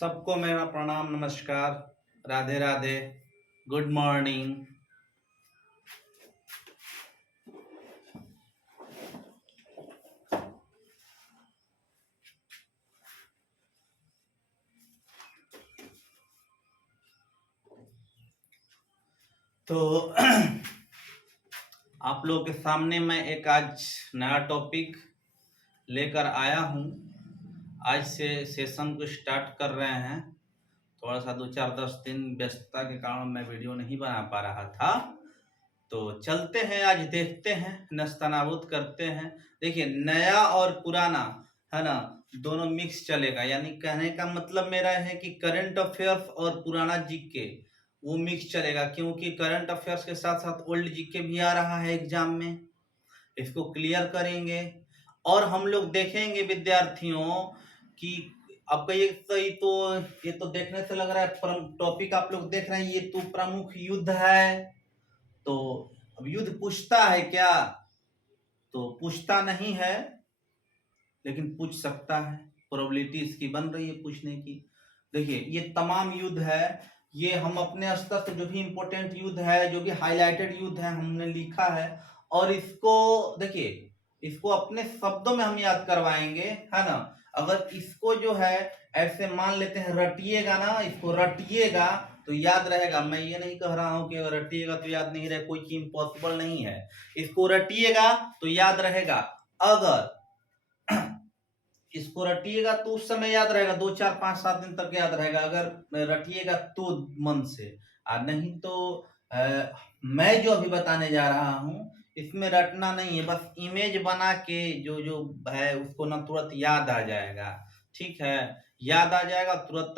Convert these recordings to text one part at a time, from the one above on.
सबको मेरा प्रणाम, नमस्कार, राधे राधे, गुड मॉर्निंग। तो आप लोगों के सामने मैं एक आज नया टॉपिक लेकर आया हूँ। आज से सेशन को स्टार्ट कर रहे हैं। थोड़ा सा 2-4-10 दिन व्यस्तता के कारण मैं वीडियो नहीं बना पा रहा था, तो चलते हैं आज देखते हैं, नस्तनाबूद करते हैं। देखिए, नया और पुराना है ना, दोनों मिक्स चलेगा। यानी कहने का मतलब मेरा है कि करंट अफेयर्स और पुराना जीके वो मिक्स चलेगा, क्योंकि करंट अफेयर्स के साथ साथ ओल्ड जीके भी आ रहा है एग्जाम में। इसको क्लियर करेंगे और हम लोग देखेंगे विद्यार्थियों कि आपका ये तो देखने से लग रहा है टॉपिक आप लोग देख रहे हैं, ये तो प्रमुख युद्ध है। तो अब युद्ध पूछता है क्या? तो पूछता नहीं है, लेकिन पूछ सकता है। प्रोबेबिलिटी इसकी बन रही है पूछने की। देखिए, ये तमाम युद्ध है। ये हम अपने स्तर से जो भी इंपॉर्टेंट युद्ध है, जो भी हाईलाइटेड युद्ध है, हमने लिखा है। और इसको देखिए, इसको अपने शब्दों में हम याद करवाएंगे, है ना। अगर इसको जो है ऐसे मान लेते हैं, रटिएगा ना, इसको रटिएगा तो याद रहेगा। मैं ये नहीं कह रहा हूं कि अगर रटिएगा तो याद नहीं रहे, कोई चीज इम्पॉसिबल नहीं है। इसको रटिएगा तो याद रहेगा। अगर इसको रटिएगा तो उस समय याद रहेगा, 2-4-5-7 दिन तक याद रहेगा, अगर रटिएगा तो मन से। और नहीं तो मैं जो अभी बताने जा रहा हूं इसमें रटना नहीं है, बस इमेज बना के जो जो है उसको ना तुरंत याद आ जाएगा। ठीक है, याद आ जाएगा तुरंत।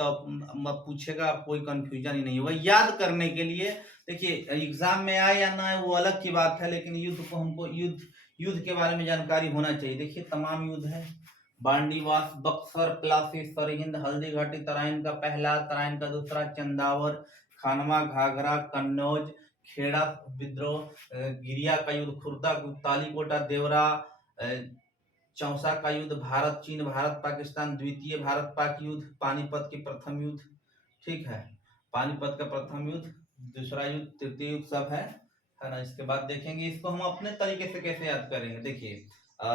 पूछेगा, कोई कंफ्यूजन ही नहीं है। वह याद करने के लिए, देखिए, एग्जाम में आए या ना आए वो अलग की बात है, लेकिन युद्ध को हमको युद्ध के बारे में जानकारी होना चाहिए। देखिए, तमाम युद्ध है। बांडीवास, बक्सर, प्लासी, सरहिंद, हल्दीघाटी, तराइन का पहला, तराइन का दूसरा, चंदावर, खानवा, घाघरा, कन्नौज, खेड़ा विद्रोह, गिरिया का युद्ध, खुर्दा, तालीकोटा, देवरा, चौसा का युद्ध, भारत चीन, भारत पाकिस्तान, द्वितीय भारत पाक युद्ध, पानीपत के प्रथम युद्ध। ठीक है, पानीपत का प्रथम युद्ध, दूसरा युद्ध, तृतीय युद्ध सब है ना। इसके बाद देखेंगे इसको हम अपने तरीके से कैसे याद करेंगे। देखिए,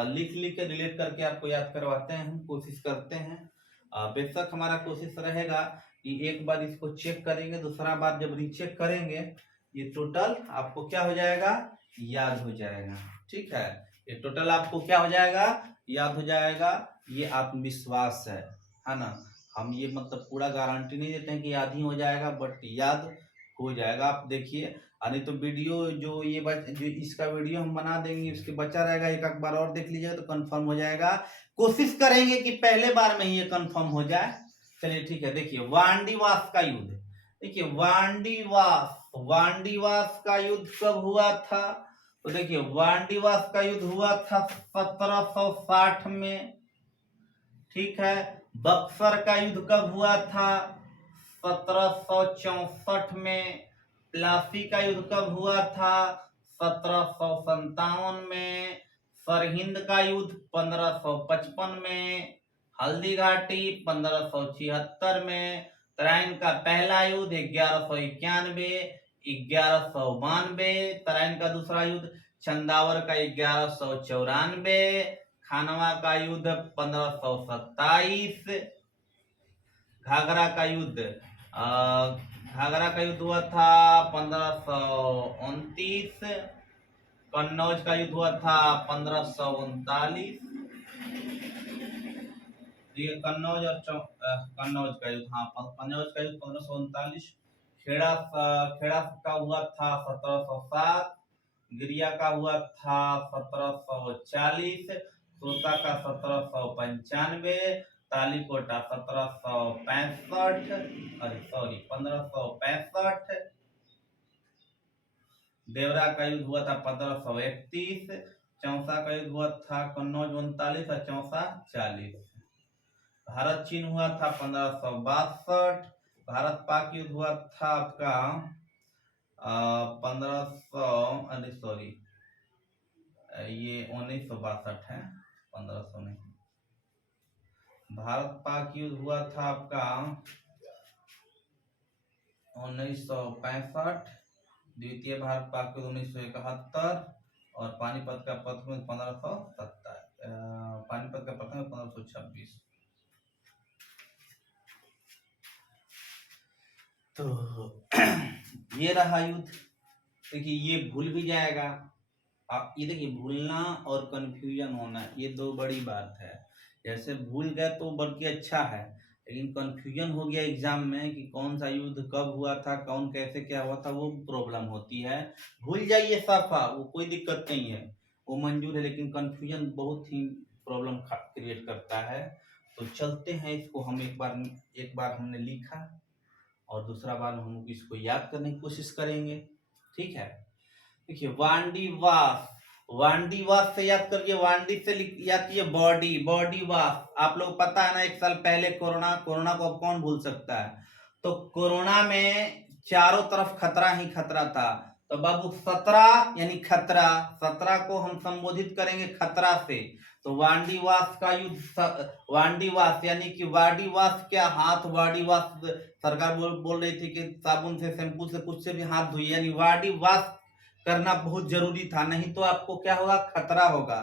लिख लिख के रिलेट करके आपको याद करवाते हैं, हम कोशिश करते हैं। बेशक हमारा कोशिश रहेगा कि एक बार इसको चेक करेंगे, दूसरा बार जब रीचेक करेंगे ये टोटल आपको क्या हो जाएगा, याद हो जाएगा। ठीक है, ये टोटल आपको क्या हो जाएगा, याद हो जाएगा। ये आत्मविश्वास है ना। हम ये मतलब पूरा गारंटी नहीं देते हैं कि याद ही हो जाएगा, बट याद हो जाएगा। आप देखिए, नहीं तो वीडियो जो जो इसका वीडियो हम बना देंगे, उसके बचा रहेगा, एक बार और देख लीजिएगा तो कंफर्म हो जाएगा। कोशिश करेंगे कि पहले बार में ही ये कंफर्म हो जाए। चलिए ठीक है, देखिए, वांडीवास का युद्ध। देखिए, वांडीवास का युद्ध कब हुआ था? तो देखिए, वांडीवास का युद्ध हुआ था 1760 में। ठीक है, बक्सर का युद्ध कब हुआ था? 1764 में। प्लासी का युद्ध कब हुआ था? 1757 में। सरहिंद का युद्ध 1555 में। हल्दीघाटी 1576 में। तराइन का पहला युद्ध 1191, 1192। तराइन का दूसरा युद्ध चंदावर का 1194। खानवा का युद्ध 1527। घाघरा का युद्ध हुआ था 1529। कन्नौज का युद्ध हुआ था 1539। कन्नौज का युद्ध, हाँ, कन्नौज का युद्ध 1539। खेड़ा का हुआ था 1707। गिरिया का हुआ था 1740। सोता का 1795। तालीकोटा 1765, अरे सॉरी 1565। देवरा का युद्ध हुआ था 1531। चौसा का युद्ध हुआ था कन्नौज 39 और चौसा 40। भारत चीन हुआ था 1562। भारत पाक युद्ध हुआ था आपका 1500, अरे सॉरी, ये 1962 है, 1500 नहीं। भारत पाक युद्ध हुआ था आपका 1965, द्वितीय भारत पाक युद्ध 1971 और पानीपत का प्रथम 1570, पानीपत का प्रथम 1526। तो ये रहा युद्ध। देखिए ये भूल भी जाएगा आप, ये देखिए भूलना और कंफ्यूजन होना ये दो बड़ी बात है। जैसे भूल गए तो बल्कि अच्छा है, लेकिन कंफ्यूजन हो गया एग्जाम में कि कौन सा युद्ध कब हुआ था, कौन कैसे क्या हुआ था, वो प्रॉब्लम होती है। भूल जाइए साफा, वो कोई दिक्कत नहीं है, वो मंजूर है, लेकिन कंफ्यूजन बहुत ही प्रॉब्लम क्रिएट करता है। तो चलते हैं इसको हम एक बार हमने लिखा और दूसरा बार हम इसको याद करने की कोशिश करेंगे। ठीक है, देखिए वांडी वास, वांडी वास से याद करिए, वांडी से याद कीजिए बॉडी, बॉडी वास। आप लोग पता है ना, एक साल पहले कोरोना, कोरोना को अब कौन भूल सकता है। तो कोरोना में चारों तरफ खतरा ही खतरा था। तो बाबू 17 यानी खतरा, 17 को हम संबोधित करेंगे खतरा से। तो वांडीवास का युद्ध, वांडीवास यानी कि वाडीवास, क्या हाथ वाडीवास, सरकार बोल रही थी कि साबुन से, शैम्पू से, कुछ से भी हाथ धोइए, यानी वाडीवास करना बहुत जरूरी था, नहीं तो आपको क्या होगा, खतरा होगा।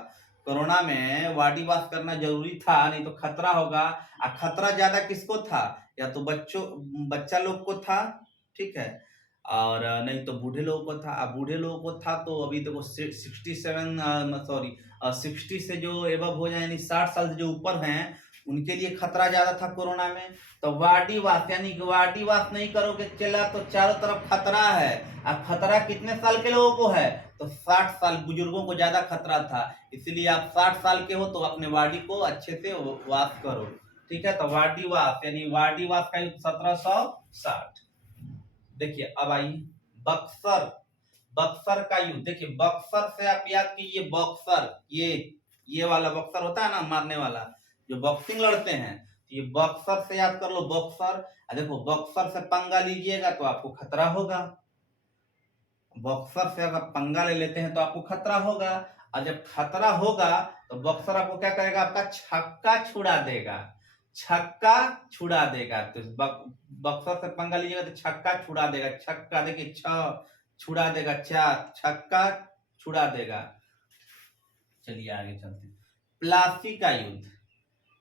कोरोना में वाडीवास करना जरूरी था, नहीं तो खतरा होगा। और खतरा ज्यादा किसको था, या तो बच्चा लोग को था, ठीक है, और नहीं तो बूढ़े लोगों को था। अब बूढ़े लोगों को था तो अभी देखो 60 से जो एबव हो जाए, यानी 60 साल से जो ऊपर हैं, उनके लिए खतरा ज्यादा था कोरोना में। तो वाडीवास यानी कि वाडीवास नहीं करोगे चला तो चारों तरफ खतरा है। अब खतरा कितने साल के लोगों को है, तो 60 साल, बुजुर्गों को ज्यादा खतरा था। इसीलिए आप 60 साल के हो तो अपने वाडी को अच्छे से वास करो। ठीक है, तो वाडीवास यानी वाडीवास का युद्ध 1760। देखिए अब आइए बक्सर, बक्सर का युद्ध। देखिए बक्सर से आप याद कीजिए, बक्सर ये वाला बक्सर होता है ना, मारने वाला, जो बॉक्सिंग लड़ते हैं, ये बक्सर से याद कर लो, बक्सर। देखो बक्सर से पंगा लीजिएगा तो आपको खतरा होगा, बक्सर से अगर पंगा ले लेते हैं तो आपको खतरा होगा। और जब खतरा होगा तो बक्सर आपको क्या करेगा, आपका छक्का छुड़ा देगा, छक्का छुड़ा देगा। तो बक्सर से पंगा लीजिएगा तो छक्का छुड़ा देगा, छक्का, देखिए छुड़ा देगा, छक्का छुड़ा देगा। चलिए आगे चलते हैं, प्लासी का युद्ध।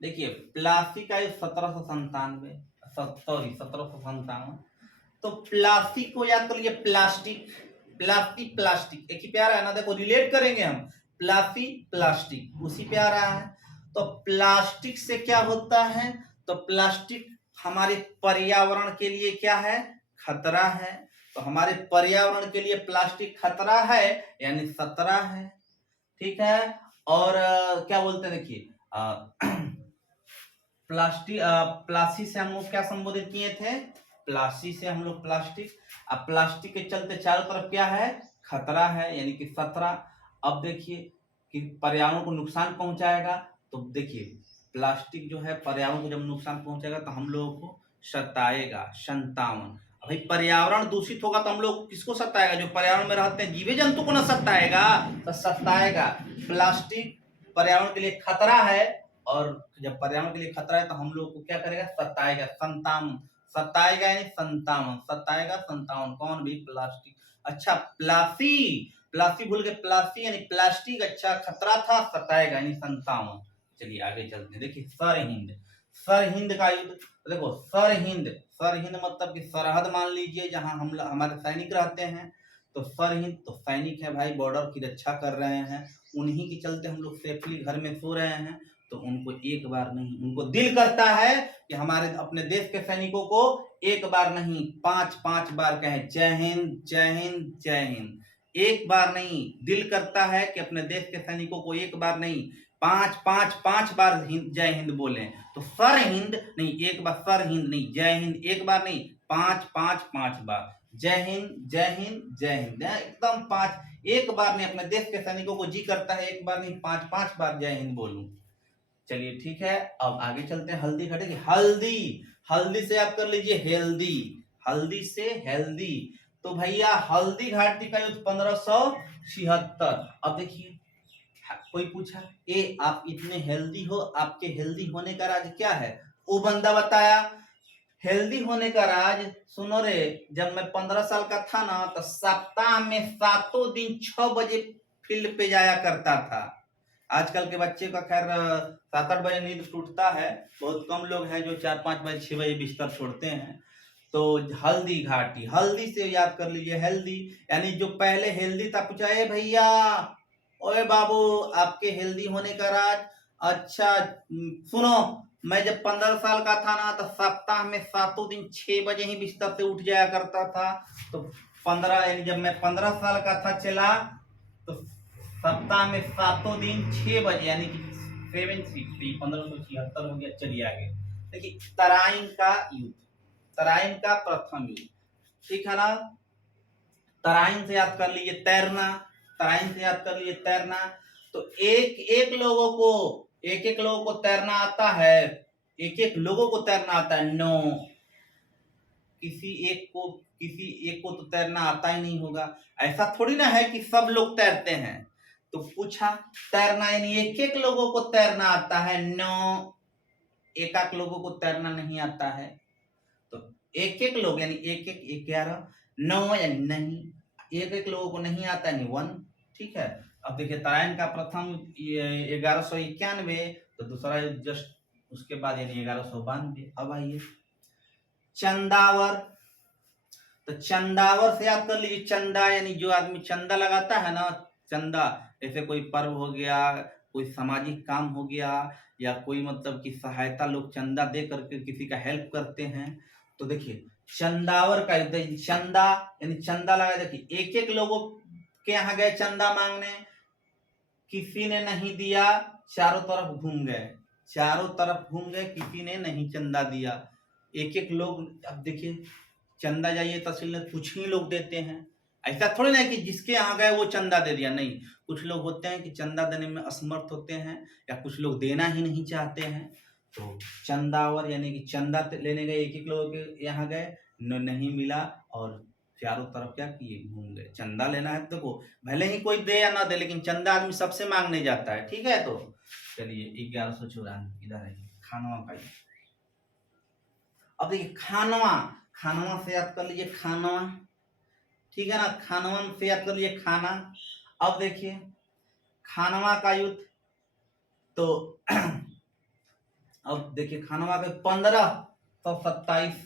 देखिए प्लासी का युद्ध 1757। तो प्लास्टिक को याद कर लीजिए, प्लास्टिक, प्लास्टिक, प्लास्टिक एक ही पे आ रहा है ना, देखो रिलेट करेंगे हम, प्लास्टिक प्लास्टिक उसी पे आ रहा है। तो प्लास्टिक से क्या होता है, तो प्लास्टिक हमारे पर्यावरण के लिए क्या है, खतरा है। तो हमारे पर्यावरण के लिए प्लास्टिक खतरा है, यानी 17 है। ठीक है, और क्या बोलते हैं, देखिए प्लास्टिक, प्लास्टिक से हम लोग क्या संबोधित किए थे, प्लास्टिक से हम लोग प्लास्टिक। अब प्लास्टिक के चलते चारों तरफ क्या है, खतरा है, यानी कि 17। अब देखिए कि पर्यावरण को नुकसान पहुंचाएगा, तो देखिए प्लास्टिक जो है पर्यावरण को जब नुकसान पहुंचाएगा तो हम लोगों को सताएगा, 57। भाई पर्यावरण दूषित होगा तो हम लोग किसको सताएगा, जो पर्यावरण में रहते हैं जीव जंतु को ना सताएगा, तो सताएगा। प्लास्टिक पर्यावरण के लिए खतरा है, और जब पर्यावरण के लिए खतरा है तो हम लोग को क्या करेगा, सताएगा, 57, सताएगा यानी 57, सताएगा 57। कौन भी, प्लास्टिक। अच्छा प्लासी, प्लासी भूल गए, प्लासी यानी प्लास्टिक, अच्छा खतरा था, सताएगा यानी 57। चलिए आगे चलते हैं, देखिए सरहिंद, सरहिंद का युद्ध। देखो सरहिंद, सरहिंद मतलब कि सरहद मान लीजिए, जहां हम हमारे सैनिक रहते हैं। तो सरहिंद तो सैनिक है भाई, बॉर्डर की रक्षा कर रहे हैं, उन्हीं के चलते हम लोग सेफली घर में सो रहे हैं। तो उनको एक बार नहीं, उनको दिल करता है कि हमारे अपने देश के सैनिकों को एक बार नहीं 5-5 बार कहें जय हिंद, जय हिंद, जय हिंद। एक बार नहीं, दिल करता है कि अपने देश के सैनिकों को एक बार नहीं 5-5 बार जय हिंद बोले। तो सर हिंद नहीं, एक बार सर हिंद नहीं, जय हिंद एक बार नहीं, 5-5 बार, जय हिंद, जय हिंद, जय हिंद, एकदम 5, एक बार नहीं, अपने देश के सैनिकों को जी करता है एक बार नहीं 5-5 बार जय हिंद बोलूं। चलिए ठीक है, अब आगे चलते हैं, हल्दी घटेगी, हल्दी, हल्दी से याद कर लीजिए हेल्दी, हल्दी से हेल्दी। तो भैया हल्दी घाटी का युद्ध 1576। अब देखिए कोई पूछा ए आप इतने हेल्दी हो, आपके हेल्दी होने का राज क्या है? वो बंदा बताया हेल्दी होने का राज सुनो रे, जब मैं 15 साल का था ना तो सप्ताह में 7 दिन 6 बजे फील्ड पे जाया करता था। आजकल के बच्चे का खैर 7-8 बजे नींद टूटता है, बहुत कम लोग हैं जो 4-5 बजे 6 बजे बिस्तर छोड़ते हैं। तो हल्दी घाटी, हल्दी से याद कर लीजिए हेल्दी, यानी जो पहले हेल्दी था पूछा ए भैया ओए बाबू आपके हेल्दी होने का राज? अच्छा सुनो, मैं जब 15 साल का था ना तो सप्ताह में 7 दिन 6 बजे ही बिस्तर से उठ जाया करता था। तो 15 यानी जब मैं 15 साल का था चला तो सप्ताह में 7 दिन 6 बजे यानी कि 1576 हो गया। चलिए आगे देखिए तराइन का युद्ध, तराइन का प्रथम युद्ध, ठीक है ना। तराइन से याद कर लीजिए तैरना, तराइन से याद कर लीजिए तैरना। तो एक एक लोगों को तैरना आता है, एक एक लोगों को तैरना आता है? नो, किसी एक को तो तैरना आता ही नहीं होगा। ऐसा थोड़ी ना है कि सब लोग तैरते हैं। तो पूछा तैरना यानी एक एक लोगों को तैरना आता है? नो, एक एक लोगों को तैरना नहीं आता है। तो एक एक लोग यानी एक एक 11, नो यानी नहीं, एक एक लोगों को नहीं आता यानी 1, ठीक है। अब देखिए तराइन का प्रथम 1191, तो दूसरा जस्ट उसके बाद यानी 1192। अब आइए चंदावर, तो चंदावर से याद कर लीजिए चंदा यानी जो आदमी चंदा लगाता है ना, चंदा जैसे कोई पर्व हो गया, कोई सामाजिक काम हो गया, या कोई मतलब की सहायता लोग चंदा दे करके किसी का हेल्प करते हैं। तो देखिए चंदावर का चंदा यानी चंदा लगा, देखिए एक एक लोगों के यहाँ गए चंदा मांगने, किसी ने नहीं दिया, चारों तरफ घूम गए, चारों तरफ घूम गए, किसी ने नहीं चंदा दिया। एक एक लोग, अब देखिए चंदा जाइए तहसील में कुछ ही लोग देते हैं, ऐसा थोड़ी ना कि जिसके यहाँ गए वो चंदा दे दिया, नहीं। कुछ लोग होते हैं कि चंदा देने में असमर्थ होते हैं, या कुछ लोग देना ही नहीं चाहते हैं। तो चंदावर यानी कि चंदा लेने गए, एक एक लोगों के यहाँ गए, नहीं मिला, और चारों तरफ क्या किए, घूम गए। चंदा लेना है तो देखो भले ही कोई दे या ना दे, लेकिन चंदा आदमी सबसे मांगने जाता है, ठीक है। तो चलिए 1194 इधर है खानवा का। अब देखिए खानवा, खानवा से याद कर लीजिए खानवा, ठीक है ना, खानवा से याद कर लीजिए खाना। अब देखिए खानवा का युद्ध, तो अब देखिए खानवा के 1527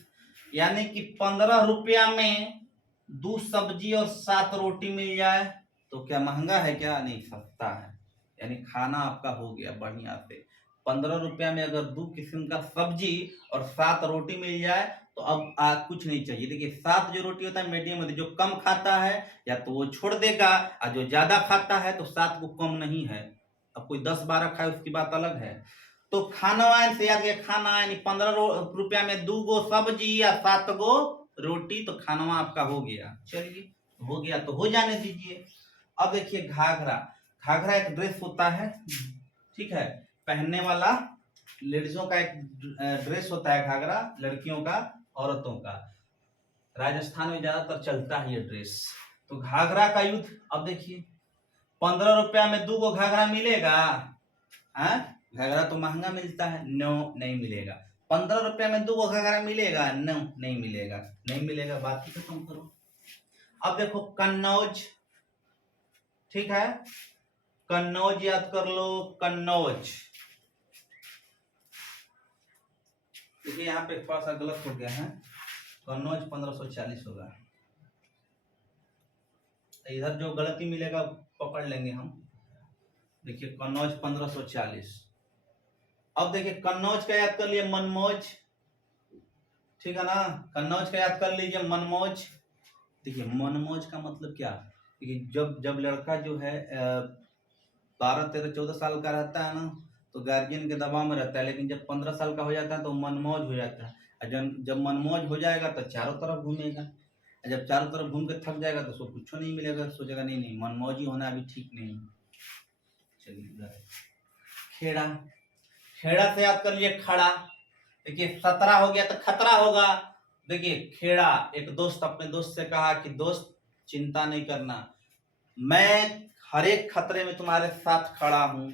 यानी कि 15 रुपया में 2 सब्जी और 7 रोटी मिल जाए तो क्या महंगा है क्या? नहीं, सस्ता है। यानी खाना आपका हो गया बढ़िया से। 15 रुपया में अगर 2 किस्म का सब्जी और 7 रोटी मिल जाए तो अब कुछ नहीं चाहिए। देखिए 7 जो रोटी होता है मीडियम होती है, जो कम खाता है या तो वो छोड़ देगा, और जो ज्यादा खाता है तो 7 को कम नहीं है। अब कोई 10-12 खाए उसकी बात अलग है। तो खानवा से याद किया खाना यानी 15 रुपया में 2 गो सब्जी या 7 गो रोटी, तो खानवा आपका हो गया। चलिए हो गया तो हो जाने दीजिए। अब देखिए घाघरा, घाघरा एक ड्रेस होता है, ठीक है, पहनने वाला, लेडीजों का एक ड्रेस होता है घाघरा, लड़कियों का, औरतों का। राजस्थान में ज्यादातर चलता है ये ड्रेस। तो घाघरा का युद्ध, अब देखिए 15 रुपया में 2 गो घाघरा मिलेगा? घाघरा तो महंगा मिलता है, नो नहीं मिलेगा। 15 रुपया में 2 गो घाघरा मिलेगा? नो नहीं मिलेगा, नहीं मिलेगा, बात ही खत्म करो। अब देखो कन्नौज, ठीक है, कन्नौज याद कर लो, कन्नौज। देखिए यहाँ पे थोड़ा सा गलत हो गया है, कन्नौज 1540 होगा, इधर जो गलती मिलेगा पकड़ लेंगे हम। देखिए कन्नौज 1540। अब देखिए कन्नौज का याद कर लिए मनमौज, ठीक है ना, कन्नौज का याद कर लीजिए मनमौज। देखिए मनमौज का मतलब क्या, देखिए जब लड़का जो है 12-13-14 साल का रहता है ना तो गार्जियन के दबाव में रहता है, लेकिन जब 15 साल का हो जाता है तो मनमौज हो जाता है। जब मनमौज हो जाएगा तो चारों तरफ घूमेगा, जब चारों तरफ घूम के थक जाएगा तो उसको कुछ नहीं मिलेगा, सोचेगा नहीं नहीं मनमौजी होना अभी ठीक नहीं। चलिए खेड़ा, खेड़ा से याद कर लिए खड़ा। देखिए 17 हो गया तो खतरा होगा। देखिए खेड़ा, एक दोस्त अपने दोस्त से कहा कि दोस्त चिंता नहीं करना, मैं हर एक खतरे में तुम्हारे साथ खड़ा हूं।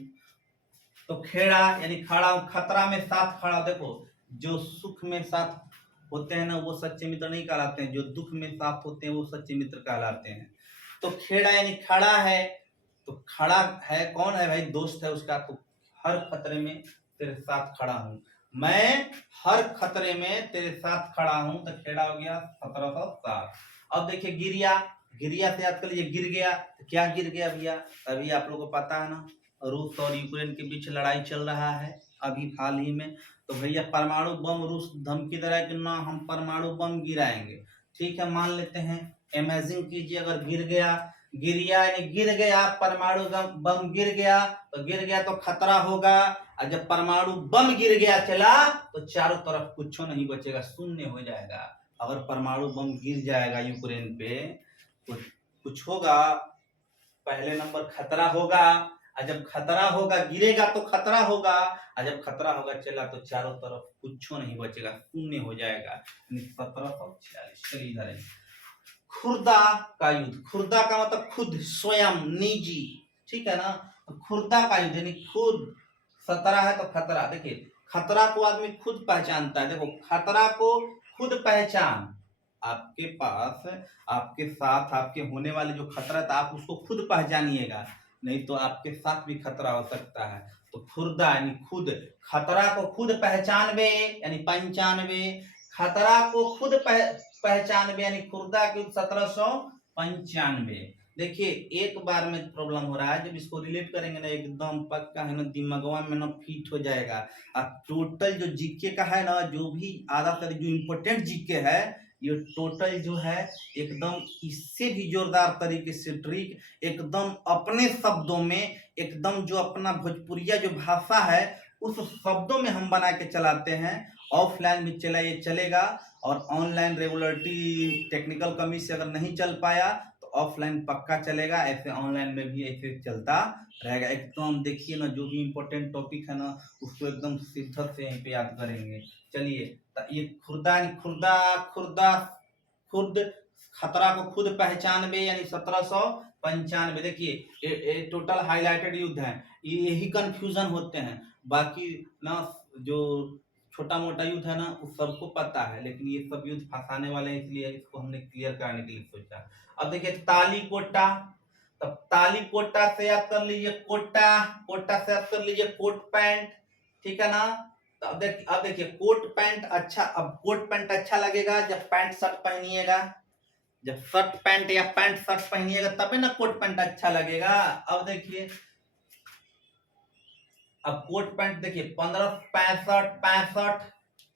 तो खेड़ा यानी खड़ा हूं, खतरा में साथ खड़ा। देखो जो सुख में साथ होते हैं ना वो सच्चे मित्र नहीं कहलाते हैं, जो दुख में साथ होते हैं वो सच्चे मित्र कहलाते हैं। तो खेड़ा यानी खड़ा है, तो खड़ा है कौन है भाई, दोस्त है उसका। तो हर खतरे में तेरे साथ खड़ा हूं, मैं हर खतरे में तेरे साथ खड़ा हूं। तो खेड़ा हो गया 1707। अब देखिए गिरिया, गिरिया से याद कर लीजिए, गिर गया। तो क्या गिर गया भैया, अभी आप लोगों को पता है ना, रूस और यूक्रेन के बीच लड़ाई चल रहा है अभी हाल ही में। तो भैया परमाणु बम रूस धमकी दे रहा है कि ना हम परमाणु बम गिराएंगे। ठीक है मान लेते हैं, इमेजिन कीजिए अगर गिर गया, गिरिया यानी गिर गया, परमाणु बम गिर गया। तो गिर गया तो खतरा होगा, और जब परमाणु बम गिर गया चला तो चारों तरफ कुछ नहीं बचेगा, शून्य हो जाएगा। अगर परमाणु बम गिर जाएगा यूक्रेन पे तो कुछ होगा, पहले नंबर खतरा होगा। और जब खतरा होगा, गिरेगा तो खतरा होगा, और जब खतरा होगा चला तो चारों तरफ कुछ नहीं बचेगा, शून्य हो जाएगा। 1746। चलिए इधर है खुर्दा का युद्ध। खुर्दा का मतलब खुद, स्वयं, निजी, ठीक है ना। तो खुर्दा का युद्ध यानी खुद, 17 है तो खतरा। देखिए खतरा को आदमी खुद पहचानता है। देखो खतरा को खुद पहचान, आपके पास, आपके साथ, आपके होने वाले जो खतरा था आप उसको खुद पहचानिएगा, नहीं तो आपके साथ भी खतरा हो सकता है। तो खुर्दा यानी खुद, खतरा को खुद पहचानवे यानी 95, खतरा को खुद पहचानवे यानी खुर्दा की 1795। देखिए एक बार में प्रॉब्लम हो रहा है, जब इसको रिलेट करेंगे ना एकदम पक्का है ना, दिमागवा में ना फिट हो जाएगा। अब टोटल जो जीके का है ना, जो भी आधा से जो इम्पोर्टेंट जीके है, ये टोटल जो है एकदम इससे भी जोरदार तरीके से ट्रिक, एकदम अपने शब्दों में, एकदम जो अपना भोजपुरिया जो भाषा है उस शब्दों में हम बना के चलाते हैं। ऑफलाइन भी चला ये चलेगा, और ऑनलाइन रेगुलरिटी टेक्निकल कमी से अगर नहीं चल पाया तो ऑफलाइन पक्का चलेगा, ऐसे ऑनलाइन में भी ऐसे चलता रहेगा। एकदम देखिए ना, जो भी इम्पोर्टेंट टॉपिक है ना उसको एकदम शिद्दत से यहीं पे याद करेंगे। चलिए ये खुर्दा, खुर्दा, खुर्दा, खुद, खतरा को खुद पहचानवे यानी 1795। देखिए टोटल हाईलाइटेड युद्ध है, यही कंफ्यूजन होते हैं। बाकी ना जो छोटा मोटा युद्ध है ना उस सबको पता है, लेकिन ये सब युद्ध फंसाने वाले हैं, इसलिए इसको हमने क्लियर करने के लिए सोचा। अब देखिए ताली कोटा, तब ताली कोटा से याद कर लीजिए कोटा, कोटा से याद कर लीजिए कोट पैंट, ठीक है ना। तो अब देखिए कोट पैंट अच्छा, अब कोट पैंट अच्छा लगेगा जब पैंट शर्ट पहनिएगा, जब शर्ट पैंट या पैंट शर्ट पहनिएगा तभी ना कोट पैंट अच्छा लगेगा। अब देखिए अब कोट पैंट देखिए 1565, 65,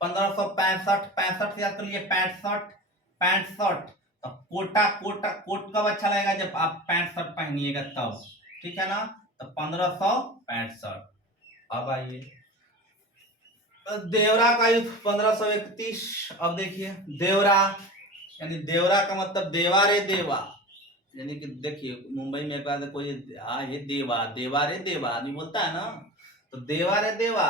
1565, 65 से याद कर लीजिए पैंट शर्ट, पैंट शर्ट। तो कोटा, कोटा, कोट कब अच्छा लगेगा जब आप पैंट शर्ट पहनिएगा तब, ठीक है ना। तो 1565। अब आइए देवरा का युद्ध 1531। अब देखिए देवरा यानी देवरा का मतलब देवा रे देवा, यानी कि देखिए मुंबई में एक बार कोई ये देवा, देवा रे देवा आदमी बोलता है ना, तो देवा रे देवा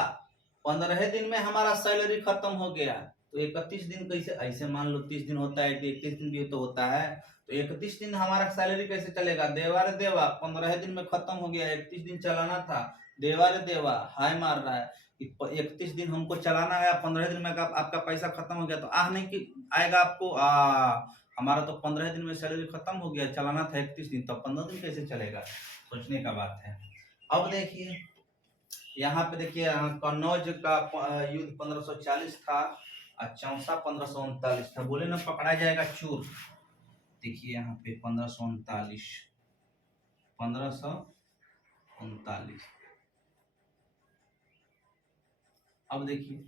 15 दिन में हमारा सैलरी खत्म हो गया। तो 31 दिन कैसे, ऐसे मान लो 30 दिन होता है, 31 दिन भी तो होता है, तो 31 दिन हमारा सैलरी कैसे चलेगा। देवा रे देवा 15 दिन में खत्म हो गया, 31 दिन चलाना था। देवा रे देवा हाय मार रहा है, 31 दिन हमको चलाना है, 15 दिन में आपका पैसा खत्म हो गया। तो आह नहीं कि आएगा आपको, हमारा तो 15 दिन में सैलरी खत्म हो गया, चलाना था 31 दिन, तो 15 दिन कैसे चलेगा, सोचने का बात है। अब देखिए यहाँ पे देखिए कन्नौज का युद्ध 1540 था, और चौसा 1539 था। बोले ना पकड़ा जाएगा चोर, देखिए यहाँ पे 1539, 1539। अब देखिए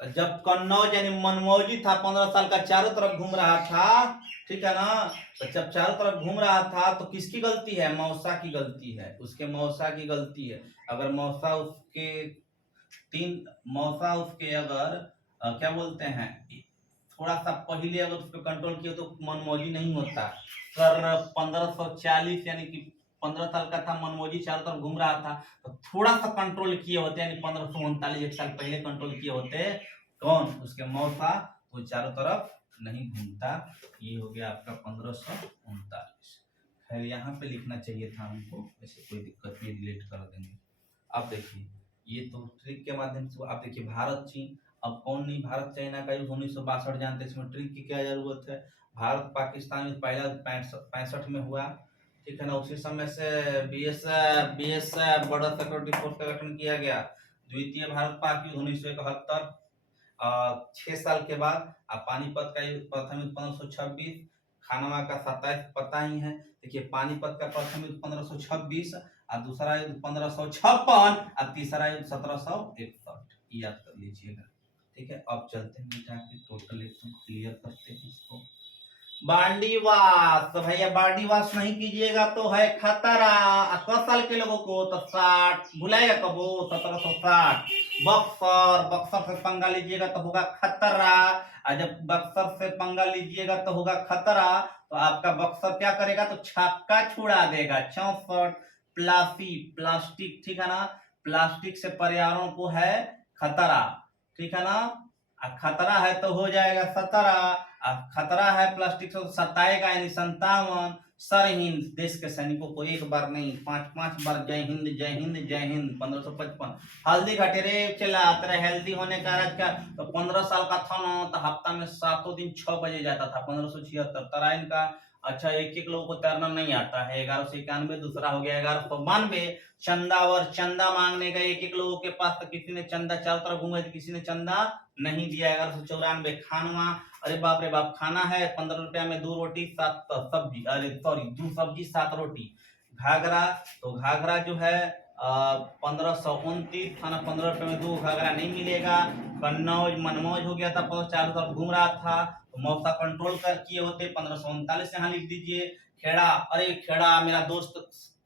जब कन्नौज यानी मनमौजी था, 15 साल का, चारों तरफ घूम रहा था, ठीक है ना। तो जब चारों तरफ घूम रहा था तो किसकी गलती है, मौसा की गलती है, उसके मौसा की गलती है। अगर मौसा उसके मौसा उसके अगर क्या बोलते हैं थोड़ा सा पहले अगर उसको कंट्रोल किया तो मनमौजी नहीं होता। सर 1540 यानी कि 15 साल का था, मनमौजी चारों तरफ घूम रहा था, तो थोड़ा सा कंट्रोल किए होते, यानी 1539 एक साल पहले कंट्रोल किए होते, कौन, उसके मौसा, तो चारों तरफ नहीं घूमता। ये हो गया आपका 1539। खैर यहाँ पे लिखना चाहिए था हमको, वैसे कोई दिक्कत नहीं, डिलीट कर देंगे। अब देखिए ये तो ट्रिक के माध्यम से, आप देखिए भारत चीन, अब कौन नहीं भारत चाइना का युद्ध 1962 जानते हैं, इसमें ट्रिक की क्या जरूरत है। भारत पाकिस्तान युद्ध पहला 65 में हुआ, ठीक है ना। उसी समय से बीएस बॉर्डर सिक्योरिटी फोर्स का गठन किया गया। द्वितीय भारत पाक युद्ध 1971, 6 साल के बाद। अब पानीपत का युद्ध प्रथम युद्ध 1526, खानवा का 27 पता ही है। देखिए पानीपत का प्रथम युद्ध 1526 और दूसरा युद्ध 1556 और तीसरा युद्ध 1761, याद कर लीजिएगा। ठीक है, अब चलते हैं मिटा के टोटल एकदम क्लियर करते हैं इसको। बांडीवास, तो भैया बांडीवास नहीं कीजिएगा तो है खतरा। 100 साल के लोगों को तो 60 भुलाएगा कबो, 1760। बक्सर से पंगा लीजिएगा तो होगा खतरा, और जब बक्सर से पंगा लीजिएगा तो होगा खतरा, तो आपका बक्सर क्या करेगा, तो छक्का छुड़ा देगा। 64 प्लास्टिक, ठीक है ना, प्लास्टिक से पर्यावरण को है खतरा, ठीक है ना। खतरा है तो हो जाएगा 17, खतरा है प्लास्टिक से तो सताएगा, यानी 57। सरहिंद, देश के सैनिकों को एक बार नहीं 5-5 बार जय हिंद जय हिंद जय हिंद। 1555। हल्दी घाटी रे चला तेरा हेल्दी होने का राज का, तो 15 साल का था ना, तो हफ्ता में 7 दिन 6 बजे जाता था। 1576। तराइन का, अच्छा एक लोगों को तैरना नहीं आता है। 1191। दूसरा हो गया 1192। चंदा मांगने गए एक लोगों के पास, तो किसी ने चंदा चारों तरफ घूमे, किसी ने चंदा नहीं दिया। 1194। खानवा, अरे बाप रे बाप, खाना है 15 रुपया में 2 रोटी 7 सब्जी, अरे सॉरी 2 सब्जी 7 रोटी। घाघरा, तो घाघरा जो है 1529 था ना, 15 रुपए में 2 घाघरा नहीं मिलेगा। कन्नौज मनमौज हो गया था, 4 तरफ घूम रहा था, तो मौसा कंट्रोल कर किए होते। 1539 यहाँ लिख दीजिए। खेड़ा, अरे खेड़ा मेरा दोस्त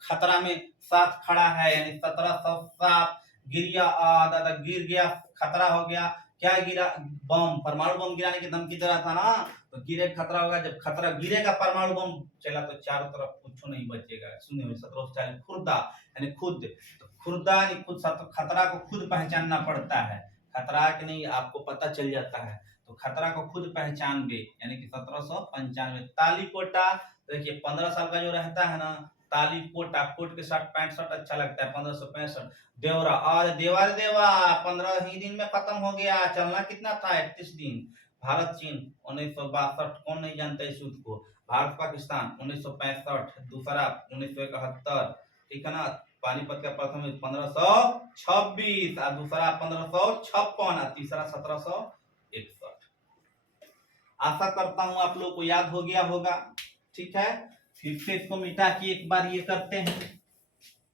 खतरा में साथ खड़ा है, यानी 1707। गिरिया दादा गिर गया, खतरा हो गया। क्या गिरा, बम, परमाणु बम गिराने की धमकी दे रहा था ना, तो गिरे खतरा होगा। जब खतरा गिरेगा परमाणु बम चला तो चारों तरफ कुछ नहीं बचेगा। सुनिए 1740। खुर्दा यानी खुद, तो खुर्दा यानी खुद, खतरा को खुद पहचानना पड़ता है। खतरा के नहीं आपको पता चल जाता है, तो खतरा को खुद पहचान बे, यानी कि 1795। तालीकोटा, देखिए 15 साल का जो रहता है ना, ताली कोटा, कोट के साथ पैंट शर्ट अच्छा लगता है। 1565। देवरा, और देवा 15 ही दिन में खत्म हो गया। चलना कितना था, 31 दिन। भारत चीन 1962, कौन नहीं जानता इस युद्ध को। भारत पाकिस्तान 1965। दूसरा 1971, ठीक है ना। पानीपत का प्रथम युद्ध 1526 और दूसरा 1556 और तीसरा 1761। आशा करता हूं आप लोग को याद हो गया होगा, ठीक है। फिर से इसको मिटा के एक बार ये करते हैं।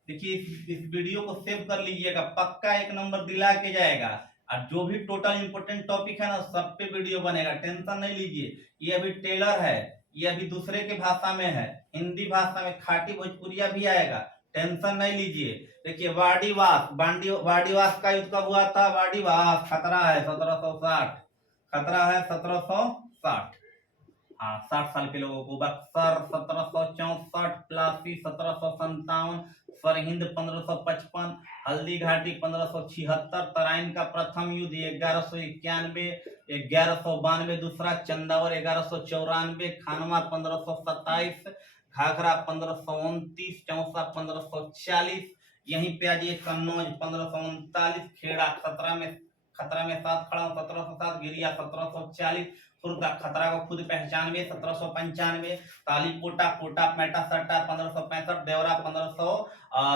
देखिए इस वीडियो को सेव कर लीजिएगा, पक्का 1 नंबर दिला के जाएगा। और जो भी टोटल इंपोर्टेंट टॉपिक है ना, सब पे वीडियो बनेगा, टेंशन नहीं लीजिए। ये अभी टेलर है, ये अभी दूसरे के भाषा में है, हिंदी भाषा में खाटी भोजपुरिया भी आएगा, टेंशन नहीं लीजिए। देखिए वाडीवास का युद्ध कब हुआ था। वाडीवास खतरा है 1760, खतरा है 1760। हाँ, 60 साल के लोगों को। बक्सर 1764, प्लासी 1757, सरहिंद 1555, हल्दी घाटी 1576, तराइन का प्रथम युद्ध 1191, 1192 दूसरा, चंदावर 1194, खानवा 1527, घाघरा 1529, चौसा 1540, यहीं पे आ जाइए कन्नौज 1539, खेड़ा खतरा में 7 खड़ा 1707, गिरिया 1740, खुर्दा खतरा को खुद पहचानवे 1795, तालीकोटा कोटा मेटा सट्टा 1565, देवरा 1500,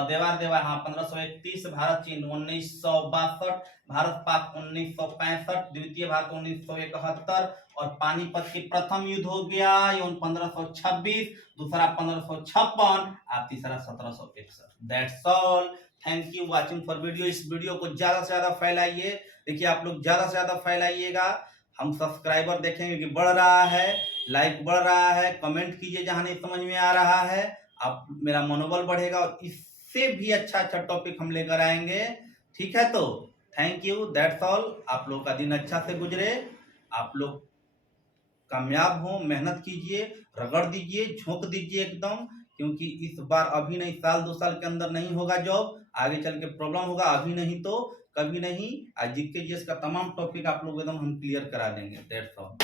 देवार हाँ 1531, भारत चीन 1962, भारत पाक 1965, द्वितीय भारत 1971 और पानीपत की प्रथम युद्ध हो गया 1526, दूसरा 1556 और तीसरा 1761। That's all. Thank you watching for video. इस वीडियो को ज्यादा से ज्यादा फैलाइए। देखिए आप लोग ज्यादा से ज्यादा फैलाइएगा, हम सब्सक्राइबर देखेंगे कि बढ़ रहा है, लाइक बढ़ रहा है, कमेंट कीजिए जहां नहीं समझ में आ रहा है, आप मेरा मनोबल बढ़ेगा और इससे भी अच्छा टॉपिक हम लेकर आएंगे, ठीक है। तो थैंक यू, दैट्स ऑल। आप लोग का दिन अच्छा से गुजरे, आप लोग कामयाब हो, मेहनत कीजिए, रगड़ दीजिए, झोंक दीजिए एकदम, क्योंकि इस बार अभी नहीं, 1-2 साल के अंदर नहीं होगा जॉब, आगे चल के प्रॉब्लम होगा, अभी नहीं तो कभी नहीं। आज जीके जीएस का तमाम टॉपिक आप लोग एकदम हम क्लियर करा देंगे। That's all.